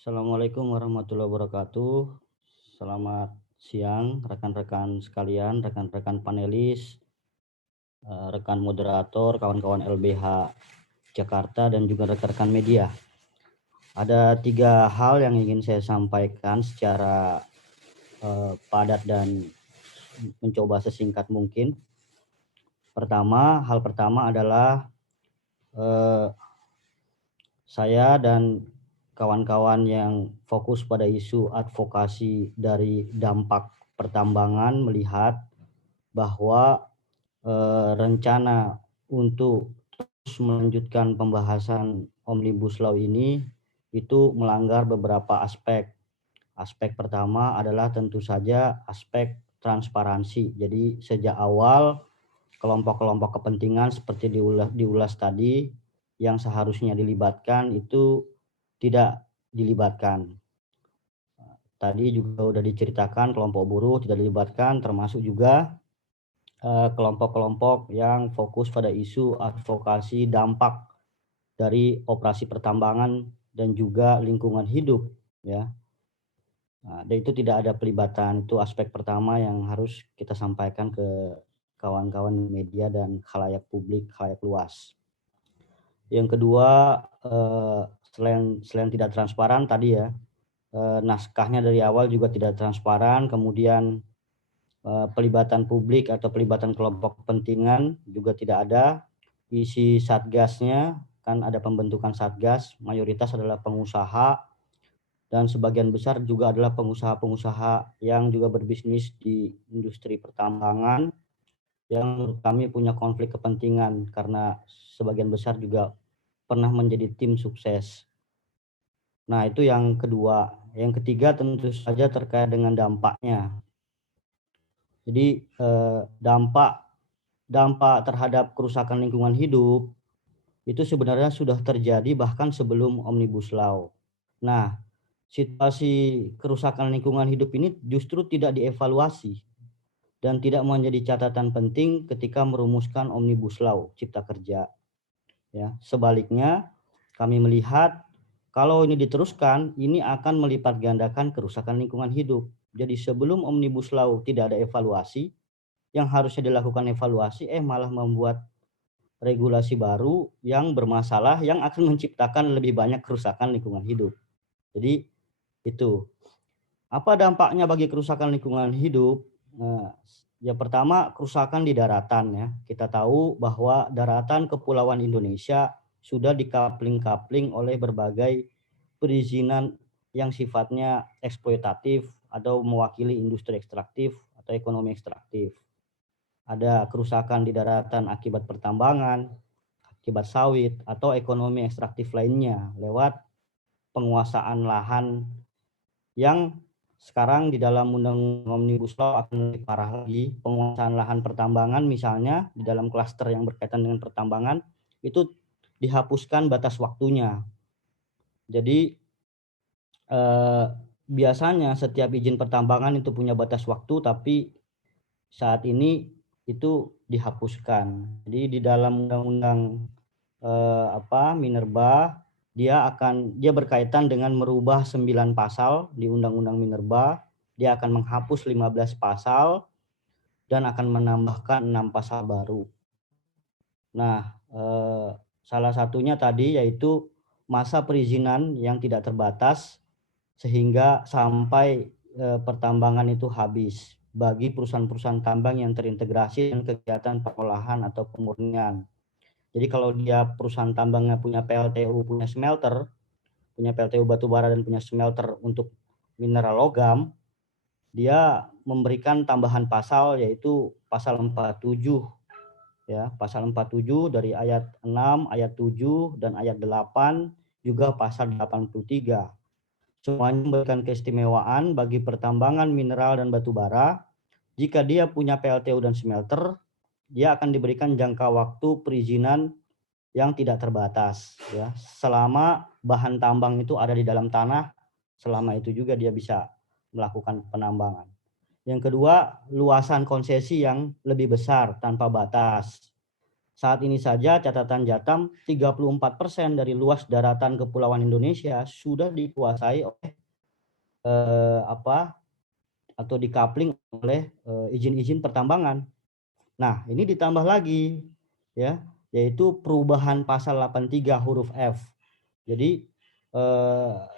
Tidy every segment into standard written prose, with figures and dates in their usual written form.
Assalamualaikum warahmatullahi wabarakatuh. Selamat siang rekan-rekan sekalian, rekan-rekan panelis, rekan moderator, kawan-kawan LBH Jakarta dan juga rekan-rekan media. Ada 3 hal yang ingin saya sampaikan secara padat dan mencoba sesingkat mungkin. Hal pertama adalah saya dan kawan-kawan yang fokus pada isu advokasi dari dampak pertambangan melihat bahwa rencana untuk terus melanjutkan pembahasan Omnibus Law ini itu melanggar beberapa aspek. Aspek pertama adalah tentu saja aspek transparansi. Jadi sejak awal kelompok-kelompok kepentingan seperti diulas tadi yang seharusnya dilibatkan itu tidak dilibatkan. Tadi juga sudah diceritakan kelompok buruh tidak dilibatkan, termasuk juga kelompok-kelompok yang fokus pada isu advokasi dampak dari operasi pertambangan dan juga lingkungan hidup, ya. Nah, dan itu tidak ada pelibatan, itu aspek pertama yang harus kita sampaikan ke kawan-kawan media dan khalayak publik, khalayak luas. Yang kedua, selain tidak transparan tadi ya, naskahnya dari awal juga tidak transparan, kemudian pelibatan publik atau pelibatan kelompok kepentingan juga tidak ada. Isi satgasnya kan ada pembentukan satgas, mayoritas adalah pengusaha dan sebagian besar juga adalah pengusaha-pengusaha yang juga berbisnis di industri pertambangan yang menurut kami punya konflik kepentingan karena sebagian besar juga pernah menjadi tim sukses. Nah, itu yang kedua. Yang ketiga tentu saja terkait dengan dampaknya. Jadi dampak terhadap kerusakan lingkungan hidup itu sebenarnya sudah terjadi bahkan sebelum Omnibus Law. Nah, situasi kerusakan lingkungan hidup ini justru tidak dievaluasi dan tidak menjadi catatan penting ketika merumuskan Omnibus Law Cipta Kerja. Ya, sebaliknya kami melihat kalau ini diteruskan, ini akan melipat gandakan kerusakan lingkungan hidup. Jadi sebelum Omnibus Law tidak ada evaluasi, yang harusnya dilakukan evaluasi malah membuat regulasi baru yang bermasalah yang akan menciptakan lebih banyak kerusakan lingkungan hidup. Jadi itu. Apa dampaknya bagi kerusakan lingkungan hidup? Yang pertama kerusakan di daratan ya. Kita tahu bahwa daratan kepulauan Indonesia sudah dikapling-kapling oleh berbagai perizinan yang sifatnya eksploitatif atau mewakili industri ekstraktif atau ekonomi ekstraktif. Ada kerusakan di daratan akibat pertambangan, akibat sawit, atau ekonomi ekstraktif lainnya lewat penguasaan lahan yang sekarang di dalam Undang Omnibus Law akan lebih parah lagi. Penguasaan lahan pertambangan misalnya di dalam klaster yang berkaitan dengan pertambangan itu dihapuskan batas waktunya. Jadi biasanya setiap izin pertambangan itu punya batas waktu, tapi saat ini itu dihapuskan. Jadi di dalam undang-undang Minerba dia berkaitan dengan merubah 9 pasal di undang-undang Minerba. Dia akan menghapus 15 pasal dan akan menambahkan 6 pasal baru. Nah, salah satunya tadi yaitu masa perizinan yang tidak terbatas sehingga sampai pertambangan itu habis bagi perusahaan-perusahaan tambang yang terintegrasi dengan kegiatan pengolahan atau pemurnian. Jadi kalau dia perusahaan tambangnya punya PLTU, punya smelter, punya PLTU batubara dan punya smelter untuk mineral logam, dia memberikan tambahan pasal yaitu pasal 47 ya, pasal 47 dari ayat 6, ayat 7 dan ayat 8 juga pasal 83. Semuanya memberikan keistimewaan bagi pertambangan mineral dan batubara. Jika dia punya PLTU dan smelter, dia akan diberikan jangka waktu perizinan yang tidak terbatas ya. Selama bahan tambang itu ada di dalam tanah, selama itu juga dia bisa melakukan penambangan. Yang kedua, luasan konsesi yang lebih besar tanpa batas. Saat ini saja catatan Jatam 34% dari luas daratan kepulauan Indonesia sudah dikuasai oleh atau dikapling oleh izin-izin pertambangan. Nah, ini ditambah lagi ya, yaitu perubahan pasal 83 huruf F. Jadi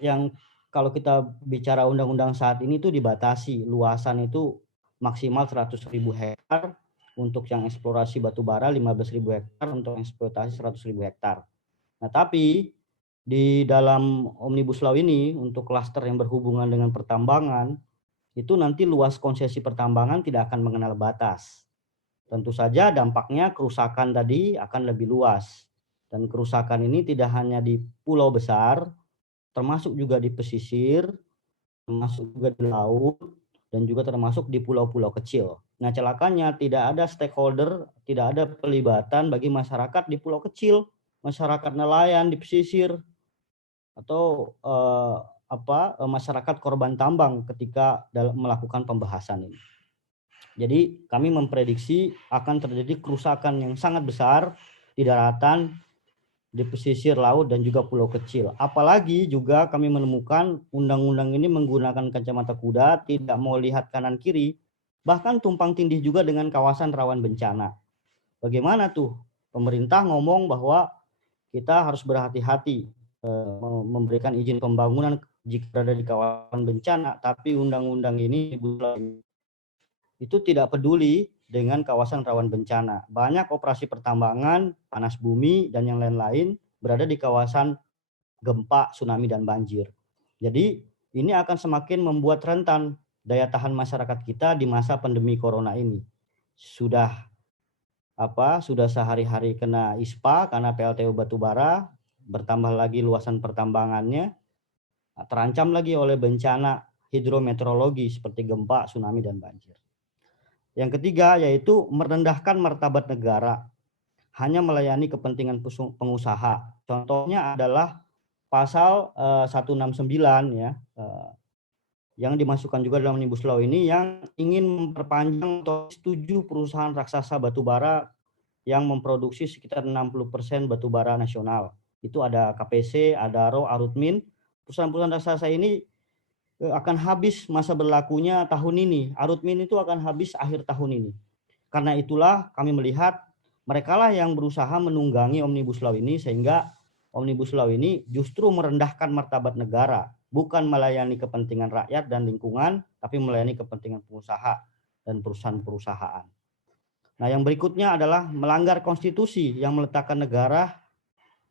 yang kalau kita bicara undang-undang saat ini itu dibatasi luasan itu maksimal 100.000 hektar untuk yang eksplorasi batu bara, 15.000 hektar untuk eksploitasi 100.000 hektar. Nah, tapi di dalam Omnibus Law ini untuk klaster yang berhubungan dengan pertambangan itu nanti luas konsesi pertambangan tidak akan mengenal batas. Tentu saja dampaknya kerusakan tadi akan lebih luas. Dan kerusakan ini tidak hanya di pulau besar, termasuk juga di pesisir, termasuk juga di laut, dan juga termasuk di pulau-pulau kecil. Nah, celakanya tidak ada stakeholder, tidak ada pelibatan bagi masyarakat di pulau kecil, masyarakat nelayan di pesisir, atau masyarakat korban tambang ketika dalam melakukan pembahasan ini. Jadi kami memprediksi akan terjadi kerusakan yang sangat besar di daratan, di pesisir laut dan juga pulau kecil. Apalagi juga kami menemukan undang-undang ini menggunakan kacamata kuda, tidak mau lihat kanan kiri, bahkan tumpang tindih juga dengan kawasan rawan bencana. Bagaimana tuh? Pemerintah ngomong bahwa kita harus berhati-hati memberikan izin pembangunan jika berada di kawasan bencana, tapi undang-undang ini itu tidak peduli dengan kawasan rawan bencana. Banyak operasi pertambangan, panas bumi, dan yang lain-lain berada di kawasan gempa, tsunami, dan banjir. Jadi ini akan semakin membuat rentan daya tahan masyarakat kita di masa pandemi corona ini. Sudah sehari-hari kena ISPA karena PLTU batubara, bertambah lagi luasan pertambangannya, terancam lagi oleh bencana hidrometeorologi seperti gempa, tsunami, dan banjir. Yang ketiga yaitu merendahkan martabat negara, hanya melayani kepentingan pengusaha. Contohnya adalah pasal 169 ya, yang dimasukkan juga dalam Omnibus Law ini yang ingin memperpanjang atau setuju perusahaan raksasa batubara yang memproduksi sekitar 60% batubara nasional. Itu ada KPC, Adaro, Arutmin. Perusahaan-perusahaan raksasa ini akan habis masa berlakunya tahun ini. Arutmin itu akan habis akhir tahun ini. Karena itulah kami melihat merekalah yang berusaha menunggangi Omnibus Law ini, sehingga Omnibus Law ini justru merendahkan martabat negara, bukan melayani kepentingan rakyat dan lingkungan, tapi melayani kepentingan pengusaha dan perusahaan-perusahaan. Nah, yang berikutnya adalah melanggar konstitusi yang meletakkan negara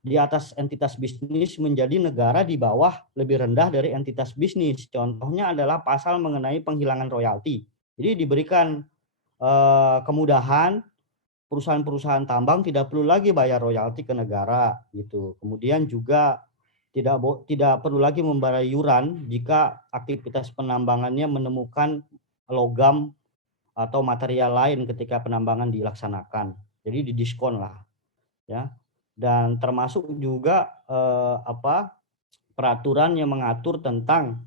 di atas entitas bisnis menjadi negara di bawah lebih rendah dari entitas bisnis. Contohnya adalah pasal mengenai penghilangan royalti. Jadi diberikan kemudahan, perusahaan-perusahaan tambang tidak perlu lagi bayar royalti ke negara gitu. Kemudian juga tidak perlu lagi membayar iuran jika aktivitas penambangannya menemukan logam atau material lain ketika penambangan dilaksanakan. Jadi didiskon lah ya. Dan termasuk juga peraturan yang mengatur tentang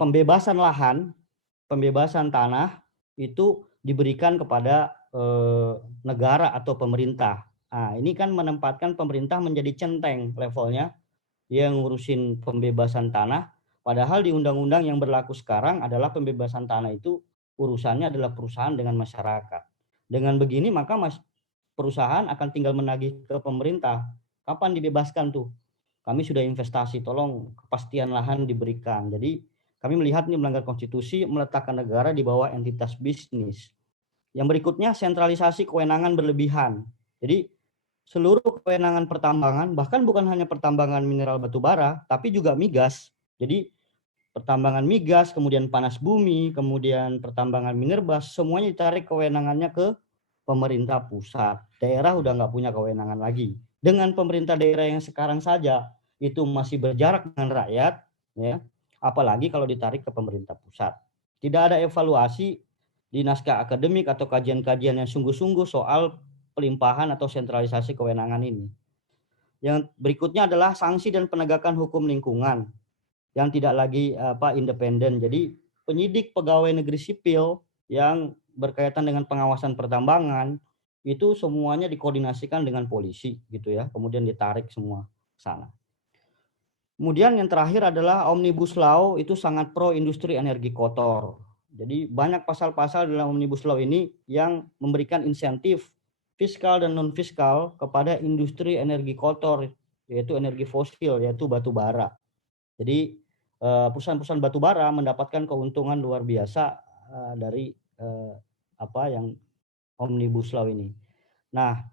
pembebasan lahan, pembebasan tanah itu diberikan kepada negara atau pemerintah. Nah, ini kan menempatkan pemerintah menjadi centeng levelnya yang ngurusin pembebasan tanah, padahal di undang-undang yang berlaku sekarang adalah pembebasan tanah itu urusannya adalah perusahaan dengan masyarakat. Dengan begini maka perusahaan akan tinggal menagih ke pemerintah, kapan dibebaskan tuh? Kami sudah investasi, tolong kepastian lahan diberikan. Jadi kami melihat ini melanggar konstitusi, meletakkan negara di bawah entitas bisnis. Yang berikutnya sentralisasi kewenangan berlebihan. Jadi seluruh kewenangan pertambangan, bahkan bukan hanya pertambangan mineral batu bara, tapi juga migas. Jadi pertambangan migas, kemudian panas bumi, kemudian pertambangan minerbas, semuanya ditarik kewenangannya ke pemerintah pusat. Daerah udah nggak punya kewenangan lagi. Dengan pemerintah daerah yang sekarang saja itu masih berjarak dengan rakyat, ya, apalagi kalau ditarik ke pemerintah pusat. Tidak ada evaluasi di naskah akademik atau kajian-kajian yang sungguh-sungguh soal pelimpahan atau sentralisasi kewenangan ini. Yang berikutnya adalah sanksi dan penegakan hukum lingkungan yang tidak lagi independen. Jadi penyidik pegawai negeri sipil yang berkaitan dengan pengawasan pertambangan itu semuanya dikoordinasikan dengan polisi gitu ya, kemudian ditarik semua ke sana. Kemudian yang terakhir adalah Omnibus Law itu sangat pro industri energi kotor. Jadi banyak pasal-pasal dalam Omnibus Law ini yang memberikan insentif fiskal dan non fiskal kepada industri energi kotor, yaitu energi fosil, yaitu batu bara. Jadi perusahaan-perusahaan batu bara mendapatkan keuntungan luar biasa dari apa yang Omnibus Law ini. Nah,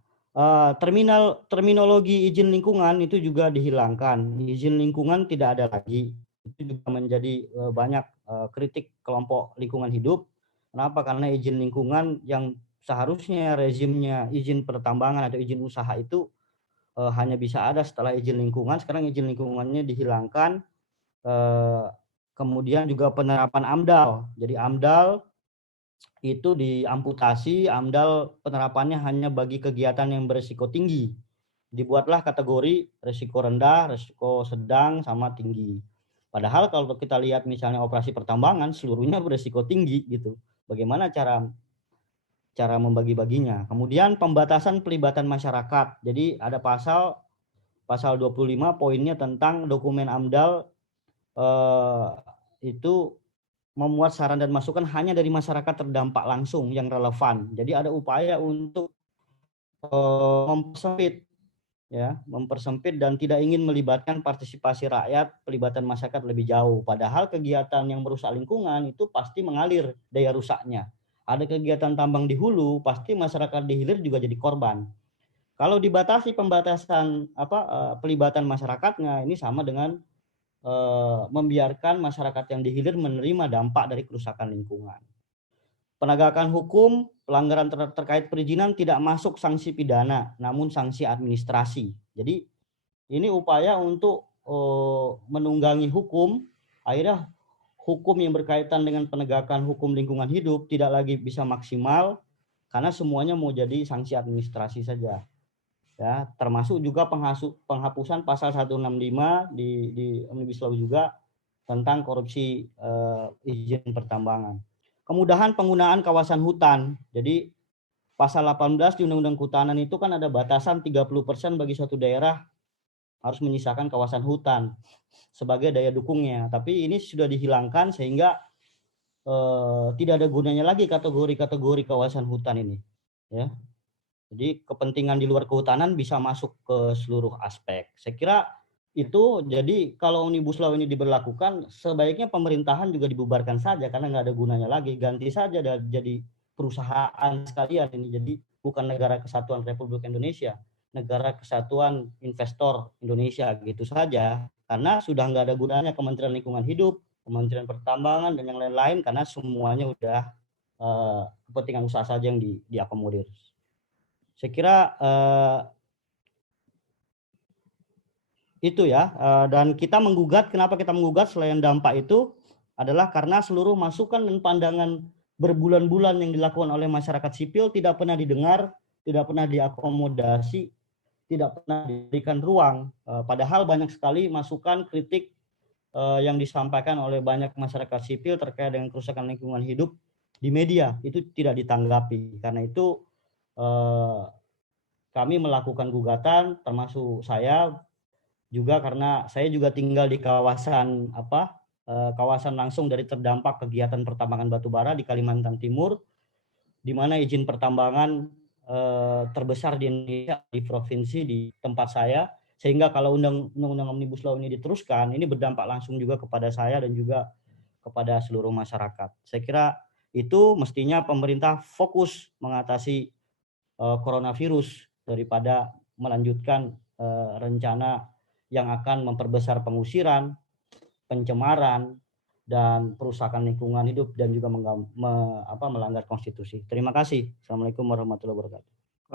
terminologi izin lingkungan itu juga dihilangkan. Izin lingkungan tidak ada lagi. Itu juga menjadi banyak kritik kelompok lingkungan hidup. Kenapa? Karena izin lingkungan yang seharusnya rezimnya izin pertambangan atau izin usaha itu hanya bisa ada setelah izin lingkungan. Sekarang izin lingkungannya dihilangkan. Kemudian juga penerapan AMDAL. Jadi AMDAL itu diamputasi, AMDAL penerapannya hanya bagi kegiatan yang berisiko tinggi. Dibuatlah kategori risiko rendah, risiko sedang, sama tinggi. Padahal kalau kita lihat misalnya operasi pertambangan, seluruhnya berisiko tinggi gitu. Bagaimana cara membagi-baginya? Kemudian pembatasan pelibatan masyarakat. Jadi ada pasal 25 poinnya tentang dokumen AMDAL itu memuat saran dan masukan hanya dari masyarakat terdampak langsung yang relevan. Jadi ada upaya untuk mempersempit dan tidak ingin melibatkan partisipasi rakyat, pelibatan masyarakat lebih jauh. Padahal kegiatan yang merusak lingkungan itu pasti mengalir daya rusaknya. Ada kegiatan tambang di hulu, pasti masyarakat di hilir juga jadi korban. Kalau dibatasi pembatasan pelibatan masyarakatnya, ini sama dengan membiarkan masyarakat yang di hilir menerima dampak dari kerusakan lingkungan. Penegakan hukum, pelanggaran terkait perizinan tidak masuk sanksi pidana, namun sanksi administrasi. Jadi ini upaya untuk menunggangi hukum, akhirnya hukum yang berkaitan dengan penegakan hukum lingkungan hidup tidak lagi bisa maksimal karena semuanya mau jadi sanksi administrasi saja. Ya, termasuk juga penghapusan pasal 165 di Omnibus Law juga tentang korupsi izin pertambangan. Kemudahan penggunaan kawasan hutan. Jadi pasal 18 di Undang-Undang Kehutanan itu kan ada batasan 30% bagi suatu daerah harus menyisakan kawasan hutan sebagai daya dukungnya. Tapi ini sudah dihilangkan sehingga tidak ada gunanya lagi kategori-kategori kawasan hutan ini. Ya. Jadi kepentingan di luar kehutanan bisa masuk ke seluruh aspek. Saya kira itu, jadi kalau Omnibus Law ini diberlakukan, sebaiknya pemerintahan juga dibubarkan saja karena nggak ada gunanya lagi. Ganti saja jadi perusahaan sekalian ini. Jadi bukan Negara Kesatuan Republik Indonesia, Negara Kesatuan Investor Indonesia gitu saja. Karena sudah nggak ada gunanya Kementerian Lingkungan Hidup, Kementerian Pertambangan, dan yang lain-lain karena semuanya udah kepentingan usaha saja yang diakomodir. Saya kira itu ya, dan kita menggugat, kenapa kita menggugat selain dampak itu adalah karena seluruh masukan dan pandangan berbulan-bulan yang dilakukan oleh masyarakat sipil tidak pernah didengar, tidak pernah diakomodasi, tidak pernah diberikan ruang. Padahal banyak sekali masukan, kritik yang disampaikan oleh banyak masyarakat sipil terkait dengan kerusakan lingkungan hidup di media, itu tidak ditanggapi. Karena itu kami melakukan gugatan, termasuk saya juga karena saya juga tinggal di kawasan kawasan langsung dari terdampak kegiatan pertambangan batubara di Kalimantan Timur, di mana izin pertambangan terbesar di Indonesia, di provinsi di tempat saya, sehingga kalau undang-undang Omnibus Law ini diteruskan, ini berdampak langsung juga kepada saya dan juga kepada seluruh masyarakat. Saya kira itu mestinya pemerintah fokus mengatasi coronavirus daripada melanjutkan rencana yang akan memperbesar pengusiran, pencemaran, dan perusakan lingkungan hidup dan juga melanggar konstitusi. Terima kasih. Assalamualaikum warahmatullahi wabarakatuh.